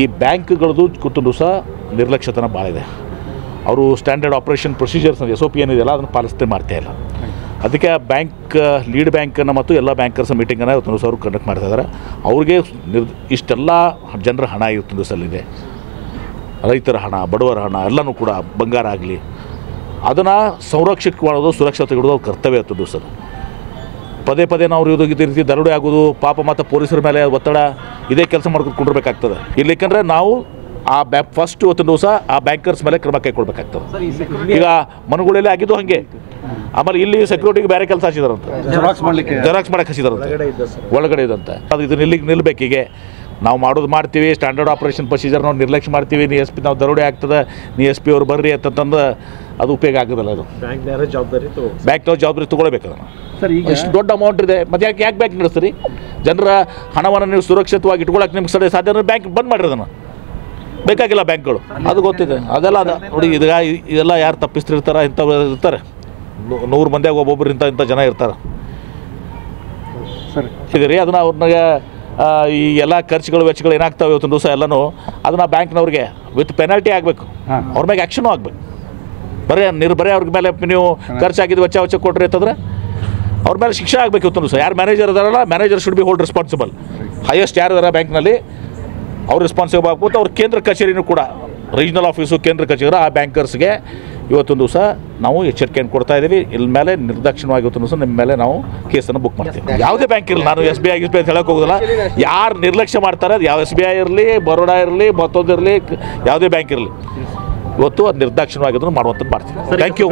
ಈ ಬ್ಯಾಂಕ್ಗಳದ್ದು ಕೂತು ಸಹ ನಿರ್ಲಕ್ಷ್ಯತನ ಭಾಳ ಇದೆ. ಅವರು ಸ್ಟ್ಯಾಂಡರ್ಡ್ ಆಪರೇಷನ್ ಪ್ರೊಸೀಜರ್ಸ್ SOP ಏನಿದೆಯಲ್ಲ ಅದನ್ನು ಪಾಲಿಸ್ತಾ ಮಾಡ್ತಾ ಇಲ್ಲ. ಅದಕ್ಕೆ ಬ್ಯಾಂಕ್ ಲೀಡ್ ಬ್ಯಾಂಕನ್ನು ಮತ್ತು ಎಲ್ಲ ಬ್ಯಾಂಕರ್ಸ್ ಮೀಟಿಂಗನ್ನು ಇವತ್ತು ಅವರು ಕಂಡಕ್ಟ್ ಮಾಡ್ತಾ ಇದ್ದಾರೆ. ಅವ್ರಿಗೆ ಇಷ್ಟೆಲ್ಲ ಜನರ ಹಣ ಇವತ್ತು ದಿವಸಲ್ಲಿದೆ, ರೈತರ ಹಣ, ಬಡವರ ಹಣ ಎಲ್ಲನೂ ಕೂಡ ಬಂಗಾರ ಆಗಲಿ ಅದನ್ನು ಸಂರಕ್ಷಣೆ ಮಾಡೋದು, ಸುರಕ್ಷತೆ ಇಡೋದು ಅವ್ರ ಕರ್ತವ್ಯ ಇವತ್ತು ದಿವಸದ. ಪದೇ ಪದೇ ನಾವು ಇದೇ ರೀತಿ ದರೋಡೆ ಆಗೋದು, ಪಾಪ ಮತ್ತು ಪೊಲೀಸರ ಮೇಲೆ ಒತ್ತಡ, ಇದೇ ಕೆಲಸ ಮಾಡ್ಕೊಂಡಿರ್ಬೇಕಾಗ್ತದೆ. ಇಲ್ಲಿಕಂದ್ರೆ ನಾವು ಆ ಫಸ್ಟ್ ಇವತ್ತಿನ ದಿವಸ ಆ ಬ್ಯಾಂಕರ್ಸ್ ಮೇಲೆ ಕ್ರಮ ಕೈಗೊಳ್ಬೇಕಾಗ್ತದೆ. ಈಗ ಮನೆಗಳಲ್ಲಿ ಆಗಿದ್ದು ಹಾಗೆ. ಆಮೇಲೆ ಇಲ್ಲಿ ಸೆಕ್ಯೂರಿಟಿಗೆ ಬೇರೆ ಕೆಲಸ ಹಚ್ಚಿದಾರಂತ, ಜೆರಾಕ್ಸ್ ಮಾಡಕ್ಕೆ ಹಚ್ಚಿದಾರಂತ ಒಳಗಡೆ ಇದಂತ. ಅದು ಇದನ್ನ ಇಲ್ಲಿಗೆ ನಿಲ್ಲಬೇಕೀಗೆ ನಾವು ಮಾಡೋದು ಮಾಡ್ತೀವಿ, ಸ್ಟ್ಯಾಂಡರ್ಡ್ ಆಪರೇಷನ್ ಪ್ರೊಸೀಜರ್ ನಾವು ನಿರ್ಲಕ್ಷ್ಯ ಮಾಡ್ತೀವಿ, ನೀ SP ನಾವು ದರೋಡೆ ಆಗ್ತದೆ, ನೀ SP ಅವ್ರು ಬರ್ರಿ ಅಂತಂದು ಅದು ಉಪಯೋಗ ಆಗೋದಿಲ್ಲ. ಅದು ಬ್ಯಾಂಕ್ನವ್ರು ಜವಾಬ್ದಾರಿ ತೊಗೊಳ್ಬೇಕು ಅದನ್ನು. ಇಷ್ಟು ದೊಡ್ಡ ಅಮೌಂಟ್ ಇದೆ, ಮತ್ತು ಯಾಕೆ ಬ್ಯಾಂಕ್ ನಡೆಸ್ತೀರಿ? ಜನರ ಹಣವನ್ನು ನೀವು ಸುರಕ್ಷಿತವಾಗಿ ಇಟ್ಕೊಳ್ಳೋಕೆ ನಿಮ್ಗೆ ಸಾಧ್ಯ, ಬ್ಯಾಂಕ್ ಬಂದ್ ಮಾಡಿರಿ, ಅದನ್ನು ಬೇಕಾಗಿಲ್ಲ ಬ್ಯಾಂಕ್ಗಳು. ಅದು ಗೊತ್ತಿದೆ, ಅದೆಲ್ಲ ನೋಡಿ. ಇದೆಲ್ಲ ಯಾರು ತಪ್ಪಿಸ್ತಿರ್ತಾರೆ, ಇಂಥವ್ರು ಇರ್ತಾರೆ, 100 ಮಂದಿಯಾಗ ಒಬ್ಬೊಬ್ಬರು ಇಂಥ ಜನ ಇರ್ತಾರೆ. ಈಗ ರೀ ಅದನ್ನು ಅವ್ರನ್ನ ಈ ಎಲ್ಲ ಖರ್ಚುಗಳು ವೆಚ್ಚಗಳು ಏನಾಗ್ತಾವೆ ಇವತ್ತಿನ ದಿವಸ ಎಲ್ಲನೂ ಅದನ್ನು ಬ್ಯಾಂಕ್ನವ್ರಿಗೆ ವಿತ್ ಪೆನಾಲ್ಟಿ ಆಗಬೇಕು, ಅವ್ರ ಮೇಲೆ ಆ್ಯಕ್ಷನು ಆಗಬೇಕು. ಬರೀ ಅವ್ರ ಮೇಲೆ ನೀವು ಖರ್ಚಾಗಿದ್ದು ವೆಚ್ಚ ಕೊಟ್ಟರೆ ಅಂತಂದ್ರೆ ಅವ್ರ ಮೇಲೆ ಶಿಕ್ಷೆ ಆಗಬೇಕು ಇವತ್ತಿನ ದಿವಸ. ಯಾರು ಮ್ಯಾನೇಜರ್ ಇದಾರಲ್ಲ, manager should be hold responsible. Highest ಯಾರು ಇದಾರೆ ಬ್ಯಾಂಕ್ನಲ್ಲಿ ಅವ್ರು ರೆಸ್ಪಾನ್ಸಿಬಲ್ ಆಗ್ಬೋದು. ಅವ್ರ ಕೇಂದ್ರ ಕಚೇರಿನೂ ಕೂಡ, ರೀಜ್ನಲ್ ಆಫೀಸು, ಕೇಂದ್ರ ಕಚೇರಿ, ಆ ಬ್ಯಾಂಕರ್ಸ್ಗೆ ಇವತ್ತೊಂದು ದಿವಸ ನಾವು ಎಚ್ಚರಿಕೆಯನ್ನು ಕೊಡ್ತಾ ಇದ್ದೀವಿ. ಇಲ್ಲಿ ಮೇಲೆ ನಿರ್ದಾಕ್ಷಿಣ್ಯವಾಗಿ ಇವತ್ತೊಂದು ದಿವಸ ನಿಮ್ಮ ಮೇಲೆ ನಾವು ಕೇಸನ್ನು ಬುಕ್ ಮಾಡ್ತೀವಿ. ಯಾವುದೇ ಬ್ಯಾಂಕ್ ಇರಲಿ, ನಾನು SBI ಅಂತ ಹೇಳಕ್ಕೆ ಹೋಗೋದಿಲ್ಲ. ಯಾರು ನಿರ್ಲಕ್ಷ್ಯ ಮಾಡ್ತಾರೆ, ಅದು ಯಾವ SBI ಇರಲಿ, ಬರೋಡಾ ಇರಲಿ, ಮತ್ತೊಂದು ಇರಲಿ, ಯಾವುದೇ ಬ್ಯಾಂಕ್ ಇರಲಿ, ಇವತ್ತು ಅದು ನಿರ್ದಾಕ್ಷಿಣ್ಯವಾಗಿದ್ದನ್ನು ಮಾಡುವಂಥದ್ದು ಮಾಡ್ತೀವಿ. Thank you.